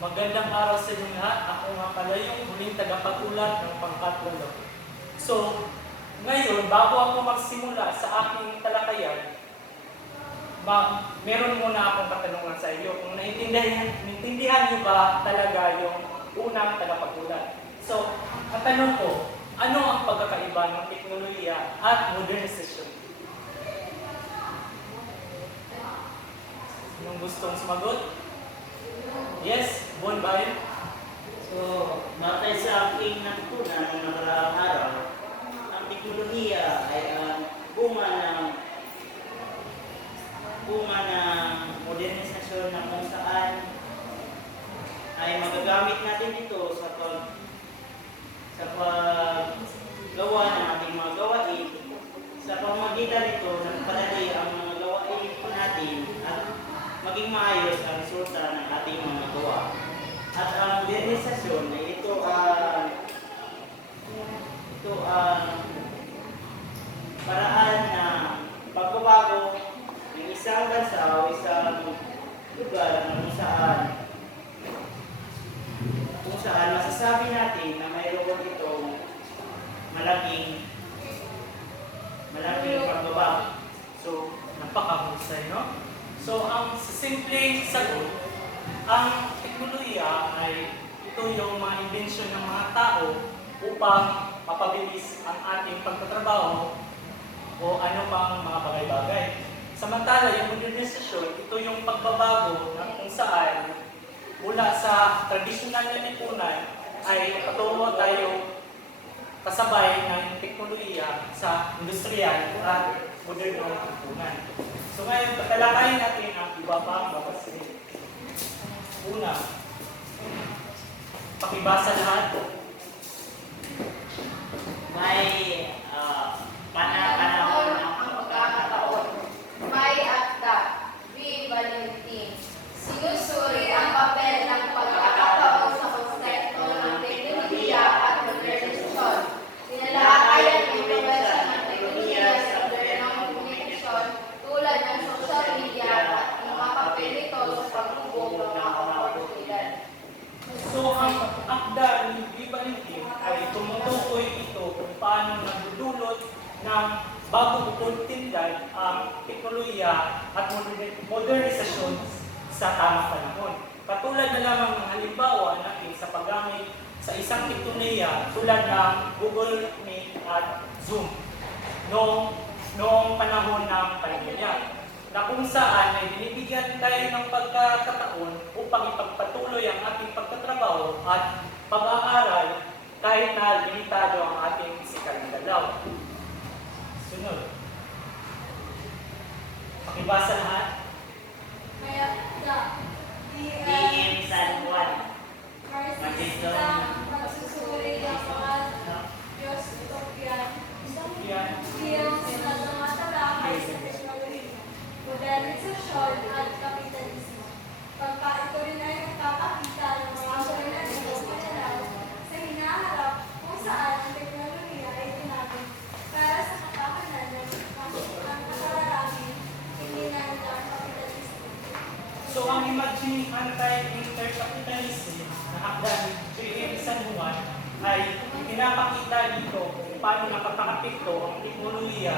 Magandang araw sa inyong lahat. Ako nga pala yung huling tagapatulat ng pangkatlo. So, ngayon, bago ako magsimula sa aking talakayan, ba, meron muna akong katanungan sa iyo. Kung naintindihan, naintindihan niyo ba talaga yung unang tagapatulat? So, ang tanong ko, ano ang pagkakaiba ng teknolohiya at modernisasyon? Sinong gustong sumagot? Yes, Bon Bayan? So, batay sa aking natutunan ng nakaraang araw, ang teknolohiya ay ang bunga ng bunga ng modernisasyon na kung saan ay magagamit natin ito sa pag sa paggawa ng ating mga gawain sa pamamagitan nito nagpadali ang mga gawain natin at maging maayos ang resulta ng ating mga gawa. At ang modernisasyon ay ito ang ito ang paraan na pagbabago ng isang bansa o isang lugar kung saan kung saan masasabi natin na mayroon itong malaking malaking pagbabago. So, napakahusay, no? So, ang simpleng sagot, ang teknolohiya ay ito yung mga inbensyon ng mga tao upang mapabilis ang ating pagtatrabaho o ano pang mga bagay-bagay. Samantala, yung modernisasyon, ito yung pagbabago ng kung saan mula sa tradisyonal na lipunan ay patungo tayo kasabay ng teknolohiya sa industrial at modernong lipunan. So ngayon, tatalakayin natin ang iba pang babasin. Una, pakibasa lahat. May uh, panahon ng pagkakataon. May akda, V. Valentin. Sinusuri ang papel ng pagkakataon sa konsepto ng teknolohiya at modernisasyon. Tinalakayan ang impluwensya ng teknolohiya sa modernong komunikasyon tulad ng social media at mga papel nito sa paglubog ng mga oportunidad. So ang akda ni V. Valentin ay tumutukoy ito kung paano nagdudulot ng bago upuntindan ang teknolohiya at moderni- modernisasyon sa tamang panahon. Katulad na lamang ng halimbawa natin sa paggamit sa isang teknolohiya tulad ng Google Meet at Zoom noong, noong panahon ng pandemya na kung saan ay binibigyan tayo ng pagkakataon upang ipagpatuloy ang ating pagtatrabaho at pag-aaral kahit na limitado ang ating pisikal na galaw. Sunod. Pakibasa lahat. May akda, PM San Juan. Marxista, pagsusuri ng mga Diyos Utopian, Yan. Biyang sa tumatalakay sa teknolohiya, modernisasyon at kapitalismo. Pagka ito rin ay nagpapakita ng mga modernalismo pananaw sa hinaharap kung saan ang teknolohiya ay ginamit para sa kapakanan ng ang kakararami, hindi na ng kapitalismo. So ang Imagine Anti-Intercapitalism na akda ni J.M. San Juan ay pinapakita dito kung paano nakapakapikto ang teknolohiya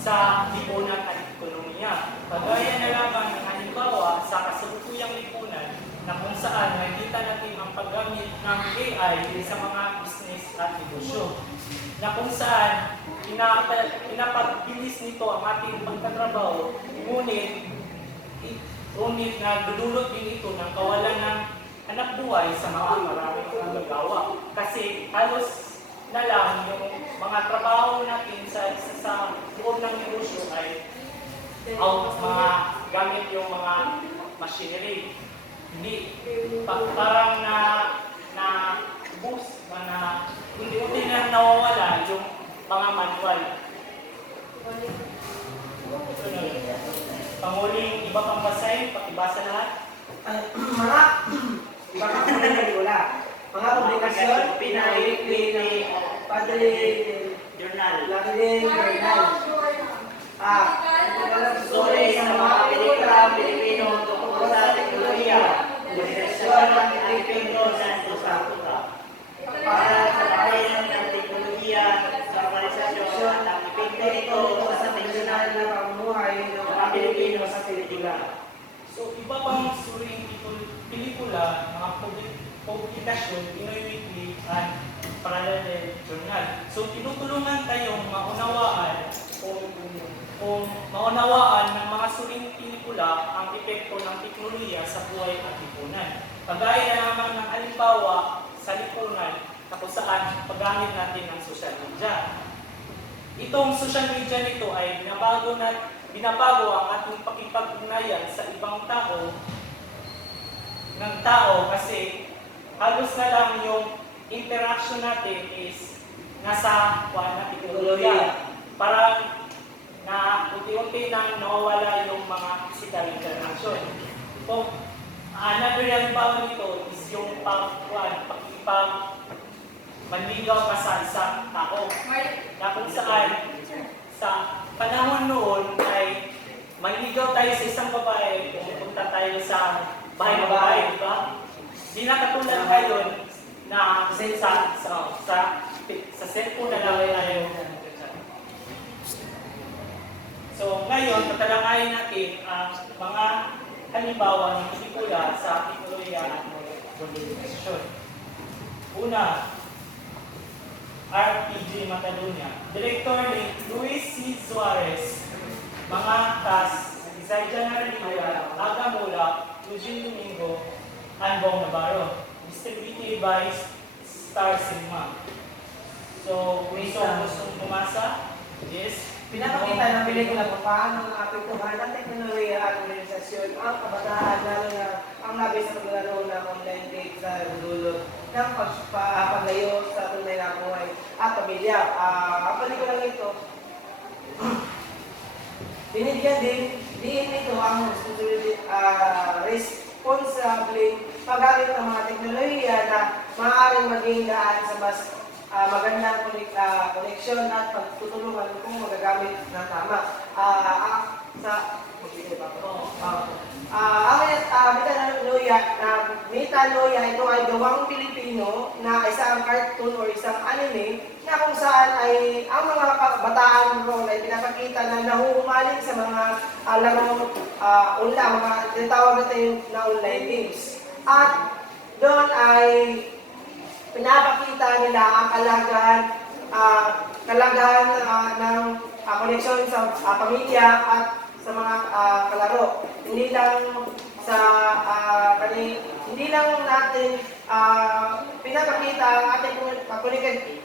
sa lipunan at ekonomiya. Kagaya na lamang ng halimbawa sa kasalukuyang lipunan na kung saan nakikita natin ang paggamit ng AI sa mga business at negosyo. Na kung saan pinapa- pinapabilis nito ang ating pagtatrabaho, ngunit Ngunit nagdudulot din ito ng kawalan ng anak buhay sa mga maraming manggagawa. Kasi halos na lang yung mga trabaho natin sa, sa, sa loob ng negosyo ay out mga gamit yung mga machinery. Hindi pa, parang na na boost na unti-unti na nawawala yung mga manual. Sunod. Panguling iba pang basahin, pakibasa lahat. Mga ko na wala. Mga publikasyon, Pinay-weekly padre, journal. laki din, journal. Ah, Story sa mga pelikula Pilipino tungkol sa teknolohiya. modernisasyon ng Pilipino Santo Santo para sa bayan ng teknolohiya sa organisasyon ng nito sa tradisyonal na pamumuhay ng mga Pilipino sa Pilipina. So, iba pang suring pelikula, mga publi- publikasyon, Pinoy Weekly, at Parallel Journal. So, tinutulungan tayong maunawaan kung, kung maunawaan ng mga suring pelikula ang epekto ng teknolohiya sa buhay at lipunan. Kagaya naman ng halimbawa sa lipunan na kung saan paggamit natin ng social media. Itong social media nito ay binabago na binabago ang ating pakipag-ugnayan sa ibang tao ng tao kasi halos na lang yung interaction natin is nasa kuha na teknolohiya. Parang na unti-unti nang nawawala yung mga physical interaction. So, another halimbawa nito is yung pag, kuha, pakipag manligaw ka sa isang tao na kung saan sa panahon noon ay manligaw tayo sa isang babae, pumunta tayo sa bahay ng babae, di ba? Di na katulad ngayon na sa, sa, sa, sa, sa cellphone na lang tayo. So ngayon, tatalakayin natin ang mga halimbawa ng pelikula sa teknolohiya at modernisasyon. Una, RPG Matalunya. Director ni Luis C. Suarez. Mga cast, Isaiah Generalilla, Aga Mula, Eugene Domingo, and Bong Navarro. Distributed by Star Cinema. So, kung gusto gustong pumasa, yes. Pinapakita ng pelikula kung paano naapektuhan ng teknolohiya at organisasyon ang kabataan, lalo na ang labis sa paglaro ng online game sa dulot ng pagpapalayo sa tunay na buhay at pamilya. Ah, ang pelikulang ito, binigyan din din ito ang responsibility, ah, responsable paggamit ng mga teknolohiya na maaaring maging daan sa mas ah, magandang konek- ah, koneksyon at pagtutulungan kung magagamit na tama. Ah, ah, sa magbigay ba ako? Ah, ah, ang uh, Mita Loya, na Mita Loya, ito ay gawang Pilipino na isang cartoon or isang anime na kung saan ay ang mga kabataan roon ay pinapakita na nahuhumaling sa mga uh, laro uh, online, mga tinatawag natin na online games. At doon ay pinapakita nila ang kalagahan, ah, kalagahan ah, ng ah, koneksyon sa ah, pamilya at sa mga ah, kalaro. Hindi lang sa ah, kani, hindi lang natin ah, pinapakita ang ating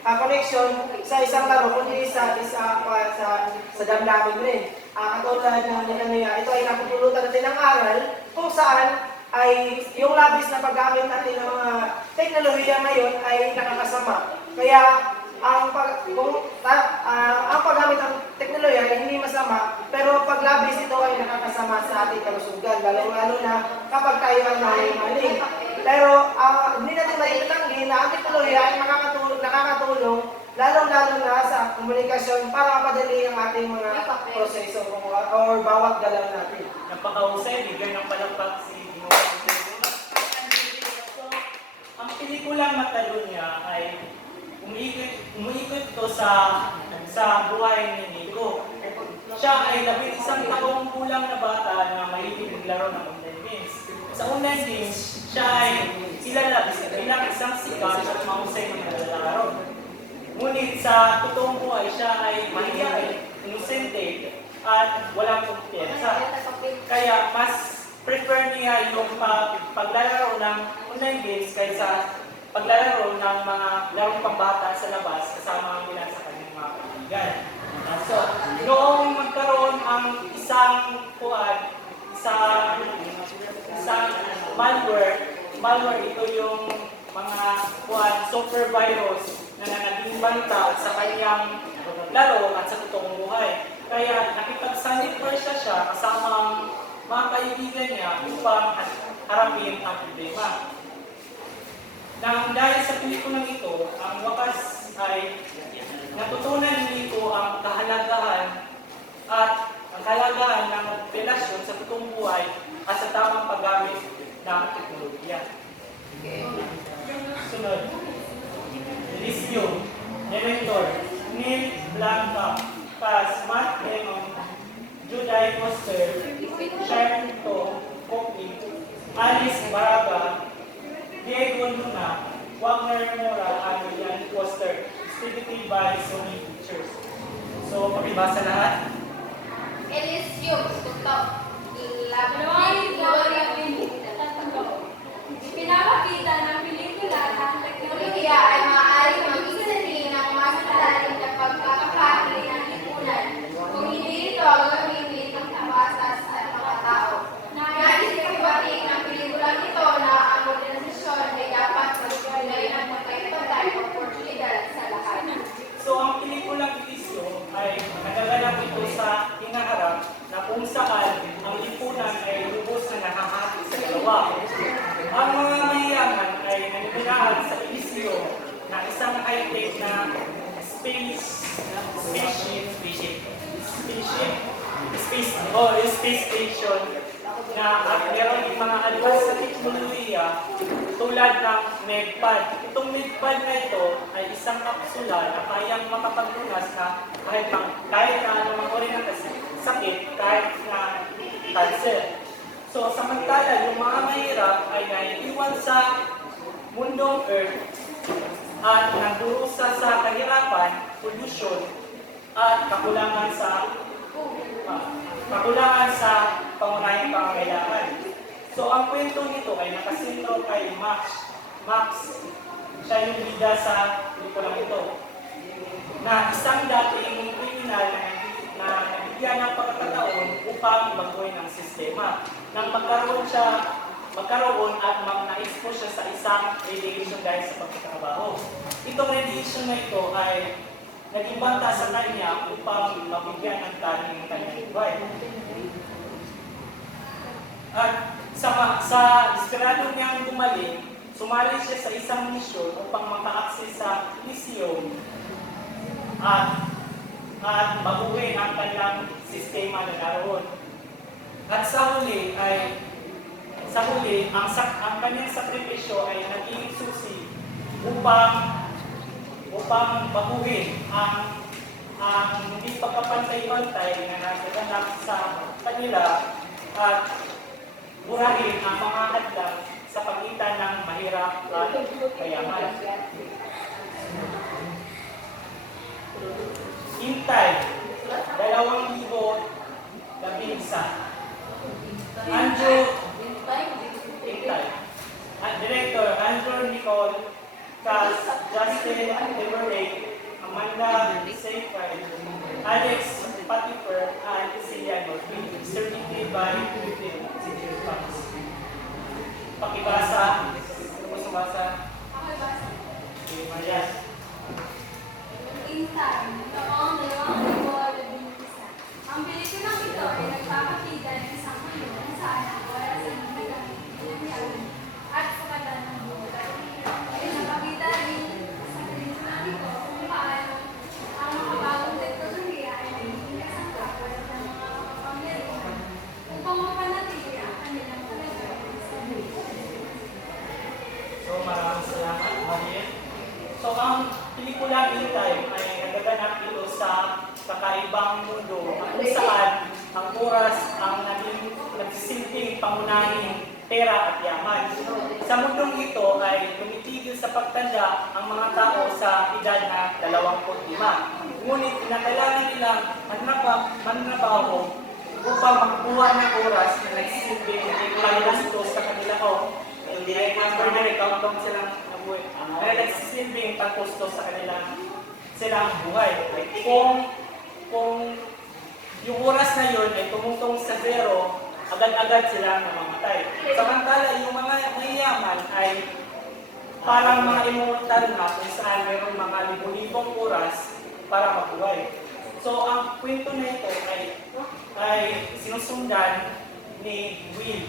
uh, connection sa isang laro, kundi sa isa ah, sa sa damdamin rin. Ah, katulad ng nila ito ay napupulutan natin ng aral kung saan ay yung labis na paggamit natin ng mga teknolohiya ngayon ay nakakasama. Kaya ang pag kung ta, ah, ang paggamit ng teknolohiya ay hindi masama, pero pag labis ito ay nakakasama sa ating kalusugan, lalo lalo na kapag tayo ay mali Pero ah, hindi natin maitatanggi na ang teknolohiya ay makakatulong, nakakatulong lalo-lalo na sa komunikasyon para mapadali ang ating mga proseso or bawat galaw natin. Napakahusay, bigyan ng palakpak si Ginoong So, ang pelikulang Matalunya ay umiikot, umiikot ito sa sa buhay ni Nico. Siya ay labing isang taong kulang na bata na mahilig maglaro ng online games. Sa online games, siya ay kilala bilang isang sikat at mahusay na maglalaro. Ngunit sa totoong buhay, siya ay mahihayin, inosente, at walang kumpiyansa. Kaya mas prefer niya yung pag, paglalaro ng online games kaysa paglalaro ng mga larong pambata sa labas kasama ang nila sa kanyang mga kaibigan. So, noong magkaroon ang isang kuwan, isang, isang malware, malware ito yung mga kuwan, software virus na naging banta sa kanyang laro at sa totoong buhay. Kaya nakipag-sanitize siya kasama ang mga kaibigan niya upang harapin ang problema. Nang dahil sa pelikulang ito, ang wakas ay natutunan nito ang kahalagahan at ang kahalagahan ng relasyon sa totoong buhay at sa tamang paggamit ng teknolohiya. Sunod. Lyceum, Director, Neil Blanca, Paz, Matt Lemon, Juday Foster, Sharon To, Kopi, Alice Baraga, Diego Luna, Wagner Mora, and Ian Foster, distributed by Sony Pictures. So, pakibasa lahat. Elysium, tutok. Labing gloria Pinapakita ng pelikula ang Teknolohiya ay maaaring mag-isali ng mas malalim na pagkakahari ng lipunan kung hindi ito gagamitin ng kabatas at mga tao. Nais ipabating ng pelikulang ito na ang modernisasyon ay dapat magbigay ng magkaipatay o oportunidad sa lahat. So, ang pelikulang Elysium ay nagaganap ito sa hinaharap na kung saan ang lipunan ay lubos na nakahati sa dalawa. Ang mga mayayaman ay naninilaan sa Elysium na high-tech na space, spaceship, spaceship, spaceship, space, oh, space station na at meron yung mga advanced na teknolohiya tulad ng MedPad. Itong MedPad na ito ay isang kapsula na kayang makapaglunas na kahit, pang, kahit na anumang uri ng sakit, kahit na cancer. So, samantala, yung mga mahirap ay naiiwan sa mundong Earth at nagdurusa sa kahirapan, pollution, at kakulangan sa ah, kakulangan sa pangunahing pangangailangan. So, ang kwento nito ay nakasintro kay Max. Max, siya yung bida sa pelikulang ito. Na isang dating kriminal na, na nabigyan ng pagkakataon upang baguhin ang sistema. Nang magkaroon siya magkaroon at mag na-expose siya sa isang radiation dahil sa pagkatrabaho. Itong radiation na ito ay naging banta sa kanya upang mabigyan ng taning ng kanyang buhay. At sa, sa desperado niyang gumaling, sumali siya sa isang misyon upang maka-access sa museum at at baguhin ang kanyang sistema na naroon. At sa huli ay sa huli, ang, sak, ang kanyang sakripisyo ay naging susi upang upang baguhin ang ang hindi pagkapantay-pantay na nagaganap sa kanila at burahin ang mga hadlang sa pagitan ng mahirap at kayaman. Hintay, dalawang libo labing isa. Andrew they, they Amanda Seyfried, Alex Patifer, and Celia Godwin, certified by Philippine Secure Funds. Pakibasa. Ano? Pakibasa. Okay, Marias. In time. Manrabaho upang magkuha ng oras na nagsisilbing panglastos sa kanila ko. Yung direct number na rin, count silang nabuhay. Kaya nagsisilbing pangkustos sa kanilang silang buhay. Kung, kung yung oras na yun ay tumutong sa zero, agad-agad silang namamatay. Samantala, yung mga mayayaman ay parang mga immortal na kung saan mayroong mga libo-libong oras para mabuhay. So, ang kwento na ito ay, ay sinusundan ni Will.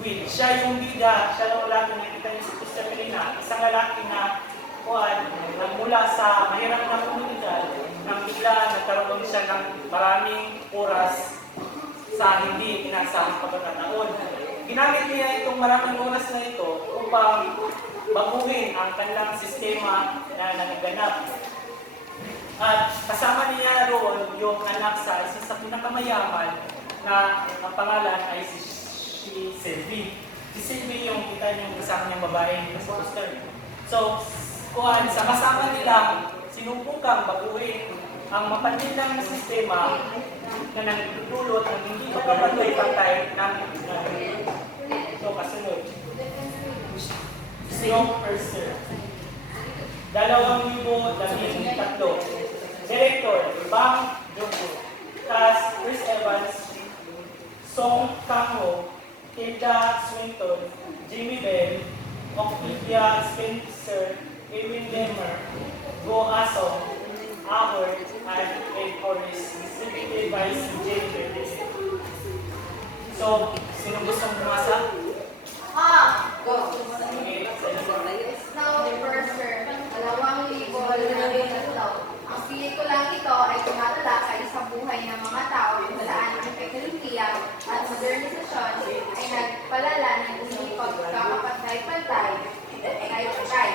Will. Siya yung bida, siya yung lalaki na kita niyo sa Sister Melina, isang lalaki na kuhan, nagmula sa mahirap na komunidad, nang bigla nagkaroon siya ng maraming oras sa hindi inasahang pagkakataon. ginamit niya itong maraming oras na ito upang baguhin ang kanilang sistema na nagaganap. At kasama niya roon yung anak sa isa sa pinakamayaman na ang pangalan ay si, si Sylvie. Si Sylvie yung kita niyo kasama niyang babae sa poster. So, kuhan, sa kasama nila, sinubukang baguhin ang mapandilang na sistema na nagdudulot ng hindi magkapantay-pantay ng So, kasunod. Strong person. Dalawang libo, labing tatlo. Bang Joko, Cass Chris Evans, Song Kang-ho, Tilda Swinton, Jimmy Bell, Octavia Spencer, Ewan Lemmer, Go Asong, Howard, and Ed Horace, distributed by CJ Curtis. So, sino gusto mong bumasa? Ah! Go! Okay, Now, the first, sir, alawang libo, alawang libo, Ang pelikulang ito ay tumatalakay sa buhay ng mga tao kung saan ang teknolohiya at modernisasyon ay nagpalala ng hindi pagkakapantay-pantay kay kay.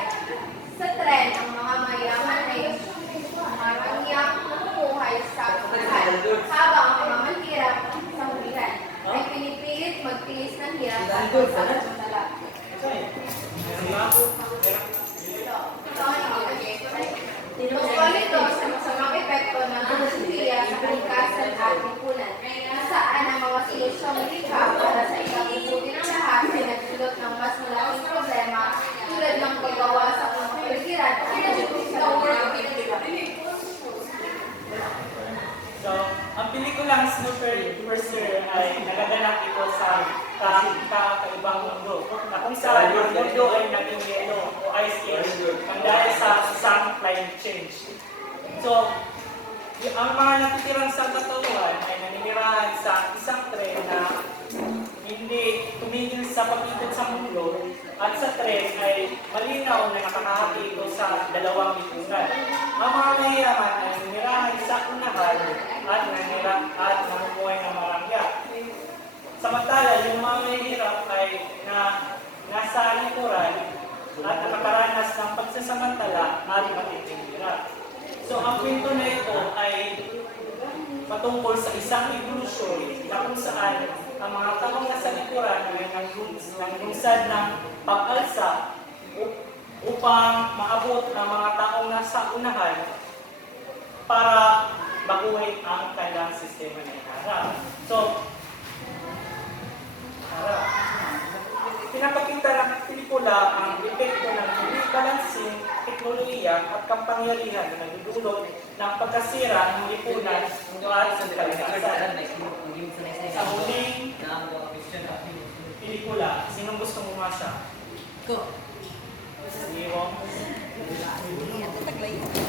Sa trend, ang mga mayaman ay marangyak namumuhay sa kabuhay, habang ang mga mahirap sa hulihan ay pinipilit magtiis ng hirap at pagkakasala. Tungkol ito sa masamang epekto ng teknolohiya sa kalikasan at lipunan, na saan ang mga solusyong likha para sa ikabubuti ng lahat ay nagdulot ng mas malaking problema tulad ng paggawa sa kapaligiran at So, ang pelikulang Snooper Purser ay nagaganap ito sa ka- kakaibang mundo na kung saan ang mundo ay naging yelo o ice age ang dahil sa isang climate change. So, ang mga natitirang sangkatauhan ay naninirahan sa isang tren na hindi tumigil sa pag-ikot sa mundo at sa tren ay malinaw na nakakahati ito sa dalawang lipunan. Ang mga mayayaman ay nanirahan sa unahan at nanira at namumuhay ng marangya. Samantala, yung mga mahihirap ay na nasa likuran at nakakaranas ng pagsasamantala at matinding hirap. So, ang kwento na ito ay patungkol sa isang evolusyon na kung saan ang mga taong nasa likuran ay nanglungsad ng pag-alsa up- upang maabot ang mga taong nasa unahan para baguhin ang kanilang sistema ng harap. So. Pinapakita ng pelikula ang epekto ng hindi balansing teknolohiya at kapangyarihan na nagdudulot ng pagkasira ng lipunan at sa kalikasan. Sa huling pelikula, sinong gustong umasa? Go. Si Wong. Matrix.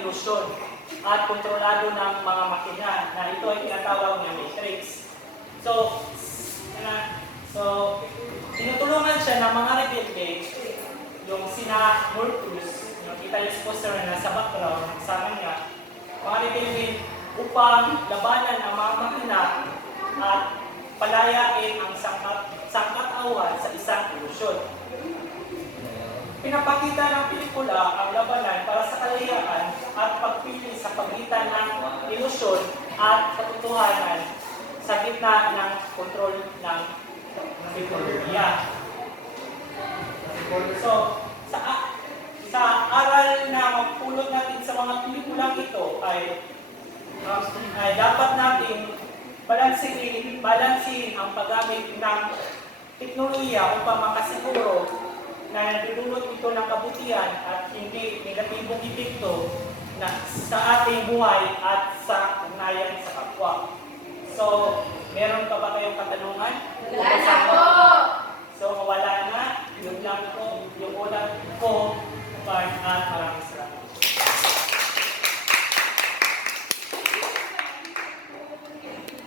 ilusyon at kontrolado ng mga makina na ito ay tinatawag na Matrix. So, na, so tinutulungan siya ng mga rebelde yung sina Morpheus, yung yung poster na nasa background, kasama niya, mga rebelde upang labanan ang mga makina at palayain ang sangkat, sangkatauhan sa isang ilusyon. Pinapakita ng pelikula ang labanan para sa kalayaan at pagpili sa pagitan ng ilusyon at katotohanan sa gitna ng kontrol ng teknolohiya. So, sa sa aral na magpulot natin sa mga pelikulang ito ay um, ay dapat natin balansin, balansin ang paggamit ng teknolohiya upang makasiguro na nagdudulot ito ng kabutihan at hindi negatibong epekto na sa ating buhay at sa ugnayan sa kapwa. So, meron pa ba kayong katanungan? Wala na po! So, wala na. Yun lang po yung ulang ko. Pag at maraming